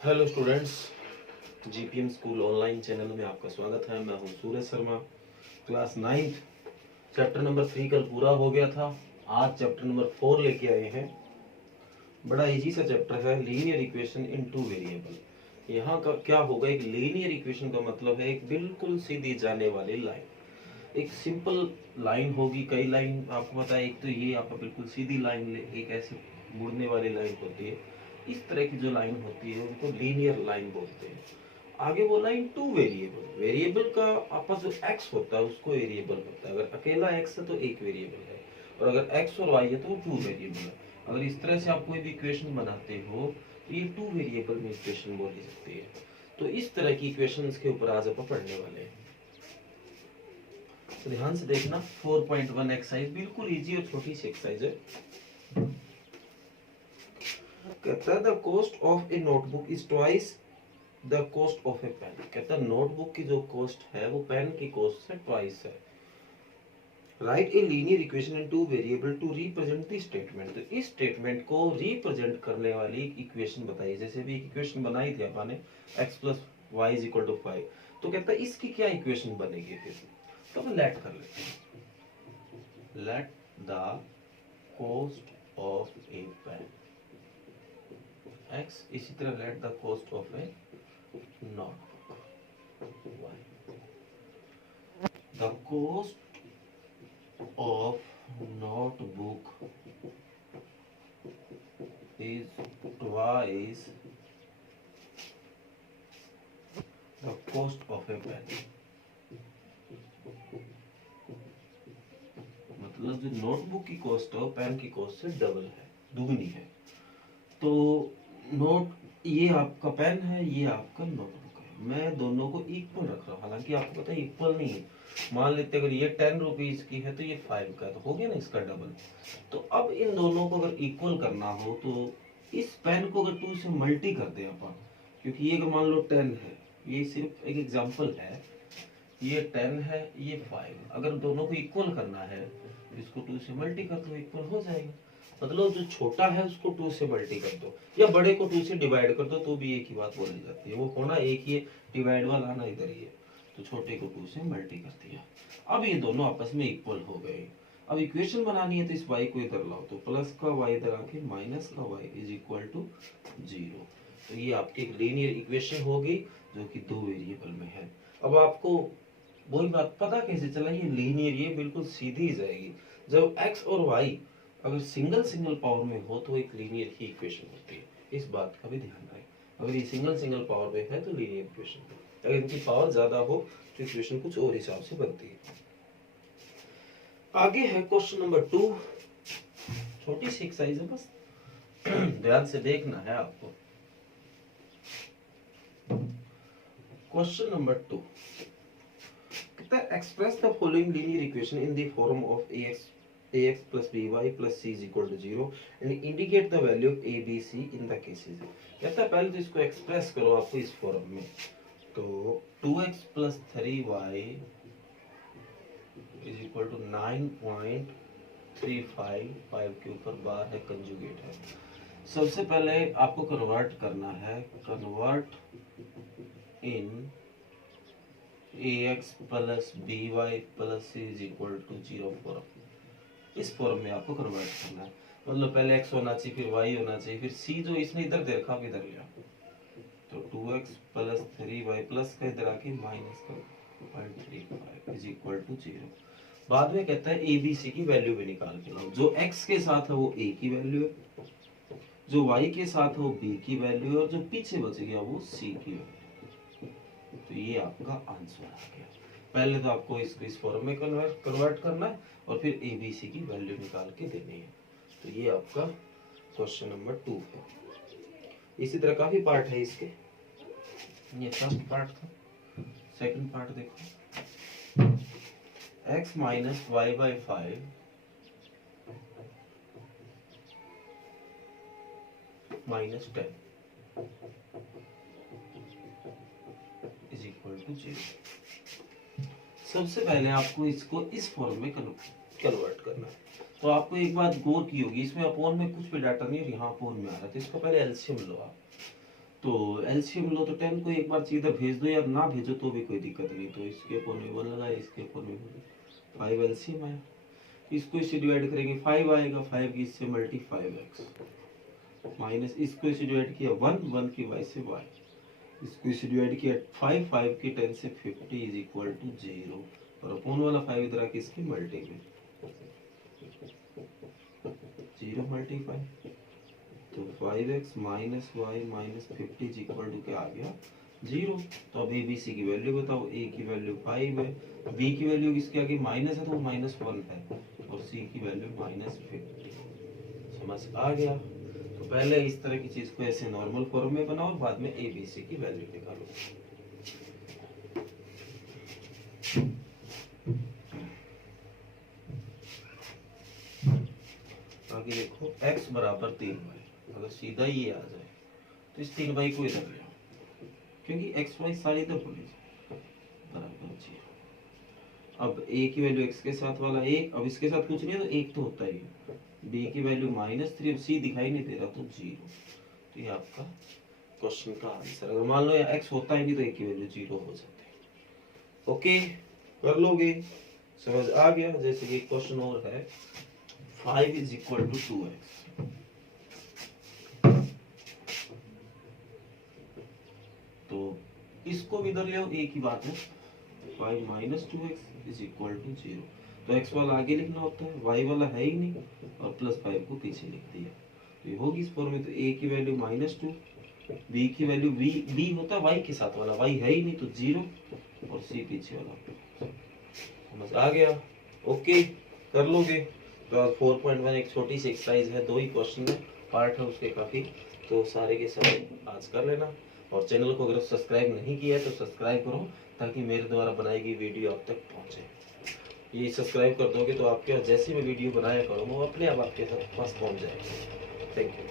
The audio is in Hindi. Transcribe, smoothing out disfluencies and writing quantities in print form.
Hello students, GPM school online channel में आपका स्वागत है। मैं हूं Suraj Sharma. Class 9th chapter number 3 कल पूरा हो गया था। आज चैप्टर नंबर 4 लेके आए हैं। बड़ा इजी सा चैप्टर है, linear equation in two variable. यहाँ का क्या होगा, एक लीनियर इक्वेशन का मतलब है एक बिल्कुल सीधी जाने वाली लाइन। एक सिंपल लाइन होगी, कई लाइन आपको पता है। एक तो ये आपका बिल्कुल सीधी लाइन, एक ऐसे मुड़ने वाली लाइन होती है। इस तरह की जो लाइन होती है उनको लीनियर लाइन बोलते हैं। आगे वो लाइन टू वेरिएबल, वेरिएबल का आपका जो एक्स होता है उसको वेरिएबल होता है। अगर अकेला एक्स है तो एक वेरिएबल है, और अगर एक्स और वाई है तो टू वेरिएबल है। अगर इस तरह से आप कोई भी इक्वेशन बनाते हो तो ये टू वेरिएबल में इक्वेशन बोली जाती है। तो इस तरह की इक्वेशंस के ऊपर आज अपन पढ़ने वाले हैं। तो ध्यान से देखना, 4.1 एक्सरसाइज बिल्कुल इजी और छोटी सी एक्सरसाइज है। कहता है the cost of a notebook is twice the cost of a pen. कहता है नोटबुक की जो कॉस्ट है वो पेन की कॉस्ट से ट्वाइस है। Write a linear equation in two variable to represent the statement. तो इस स्टेटमेंट को रिप्रेजेंट करने वाली इक्वेशन बताइए। जैसे भी एक इक्वेशन बनाई थी अपन ने, x प्लस वाई इज इक्वल टू 5। तो कहता है इसकी क्या इक्वेशन बनेगी फिर। तो हम लेट कर लेते हैं, let the cost of a pen x, इसी तरह let the cost of a notebook y। the cost of notebook is twice the cost of a pen। मतलब जो नोटबुक की कॉस्ट है पेन की कॉस्ट से डबल है, दुगनी है। तो नोट ये आपका पेन है, ये आपका नोटबुक है। मैं दोनों को इक्वल रख रहा हूँ, हालांकि आपको पता है इक्वल नहीं है। मान लेते अगर ये 10 रुपीज की है तो ये 5 का, तो हो गया ना इसका डबल। तो अब इन दोनों को अगर इक्वल करना हो तो इस पेन को अगर 2 से मल्टी कर दें अपन, क्योंकि ये अगर मान लो 10 है, ये सिर्फ एक एग्जांपल है, ये 10 है ये 5। अगर दोनों को इक्वल करना है तो इसको 2 से मल्टी कर दो, इक्वल हो जाएगा। मतलब जो छोटा है उसको 2 से मल्टी कर दो, या बड़े को 2 से डिवाइड कर दो, तो भी एक ही बात बोली जाती है। वो होना एक ही है, डिवाइड वाला आना इधर ही है। तो छोटे को 2 से मल्टी कर दिया। अब ये दोनों आपस में इक्वल हो गए। अब इक्वेशन बनानी है तो इस y को इधर लाओ, तो प्लस का y इधर आके माइनस का y इज इक्वल टू 0। तो ये आपकी एक लीनियर इक्वेशन होगी जो कि दो वेरिएबल में है। अब आपको वही बात पता कैसे चला, ये लीनियर, ये बिल्कुल सीधी जाएगी। जब x और y अगर सिंगल सिंगल पावर में हो तो एक लीनियर ही इक्वेशन होती है। इस बात का भी ध्यान रखें। अगर ये सिंगल सिंगल पावर में है तो लीनियर इक्वेशन है, अगर इनकी पावर ज्यादा हो तो इक्वेशन कुछ और हिसाब से बनती है। आगे है क्वेश्चन नंबर 2। छोटी सी एक्सरसाइज है, बस ध्यान से देखना है आपको। क्वेश्चन नंबर 2 कहता है express the following linear equation in the form of ax plus by plus c is equal to 0 and indicate the value of a b c in the cases। कहता है पहले तो इसको एक्सप्रेस करो आपको इस फॉर्म में। तो 2x plus 3y is equal to 9.35, 5 के ऊपर बार है, कंजुगेट है। सबसे पहले आपको कन्वर्ट करना है, convert in ax plus by plus c is equal to 0 form. इस फॉर्म में आपको कन्वर्ट करना है। मतलब पहले x होना चाहिए, फिर y होना चाहिए, फिर c जो इसने इधर दे रखा इधर लिया। तो 2x प्लस 3y प्लस का इधर आके माइनस का 0.35 इज इक्वल टू 0। बाद में कहता है a b c की वैल्यू भी निकाल के लाओ। जो x के साथ है वो a की वैल्यू है, जो y के साथ है वो b की वैल्यू है, और जो पीछे बच गया वो c की वैल्यू। तो ये आपका आंसर आ गया। पहले तो आपको इसको इस फॉर्म में कन्वर्ट करना है और फिर ए बी सी की वैल्यू निकाल के देनी है। तो ये आपका क्वेश्चन नंबर 2 है। इसी तरह काफी पार्ट है इसके। ये फर्स्ट पार्ट था, सेकंड पार्ट देखो। x minus y by 5 minus 10 is equal to 0। सबसे पहले आपको इसको इस फॉर्म में कन्वर्ट करना है। तो आपको एक बात गौर की होगी, इसमें अपोन में कुछ भी डाटा नहीं है, यहाँ अपोन में आ रहा है, तो इसको पहले एलसीएम लो आप। तो एलसीएम लो तो 10 को एक बार सीधा भेज दो या ना भेजो तो भी कोई दिक्कत नहीं। तो इसके अपोन में 1 लगाया, इसके अपोन में 5 एलसीएम आया। इसको इससे डिवाइड करेंगे 5 आएगा, 5 की इससे मल्टी 5x माइनस इसको इससे डिवाइड किया 1, 1 की y से y, इसको इससे डिवाइड किया 5, 5 की 10 से 50 इज इक्वल टू 0 और अपोन वाला 5 इधर आके इसकी मल्टी में 0 मल्टीप्लाई तो 5x minus y minus 50 is equal to क्या आ गया 0। तो अब ABC की वैल्यू बताओ, A की वैल्यू 5 है, B की वैल्यू किसके आगे माइनस है तो वो -1 है और C की वैल्यू -50। समझ आ गया। तो पहले इस तरह की चीज को ऐसे नॉर्मल फॉर्म में बनाओ और बाद में ABC की वैल्यू निकालो। आगे देखो x बराबर 3y, अगर सीधा ये आ जाए तो इस 3y को इधर ले आओ क्योंकि x y सारे इधर बोले बराबर 0। अब a की वैल्यू x के साथ वाला 1, अब इसके साथ कुछ नहीं है तो 1 तो होता ही है। b की वैल्यू -3, अब c दिखाई नहीं दे रहा तो 0। तो ये आपका क्वेश्चन का आंसर। अगर मान लो या x होता ही नहीं तो a की वैल्यू 0 हो जाती है। ओके कर लोगे, समझ आ गया। जैसे कि एक क्वेश्चन और है 5 इज इक्वल टू 2x, तो इसको भी इधर ले आओ, एक ही बात है। 5 minus 2x is equal to 0, तो x वाला आगे लिखना होता है, y वाला है ही नहीं और +5 को पीछे लिख दिया। तो ये होगी इस फॉर्म में, तो a की वैल्यू -2, b की वैल्यू b होता है y के साथ वाला, y है ही नहीं तो 0 और c पीछे वाला। समझ आ गया। ओके कर लोगे। तो 4.1 एक छोटी सी एक्सरसाइज है, 2 ही क्वेश्चन है, पार्ट है उसके काफी, तो सारे के सारे आज कर लेना। और चैनल को अगर सब्सक्राइब नहीं किया है तो सब्सक्राइब करो ताकि मेरे द्वारा बनाई गई वीडियो आप तक पहुंचे। ये सब्सक्राइब कर दोगे तो आपके जैसे मैं वीडियो बनाया करूँगा वो अपने आप आपके पास पहुंच जाएगा। Thank you.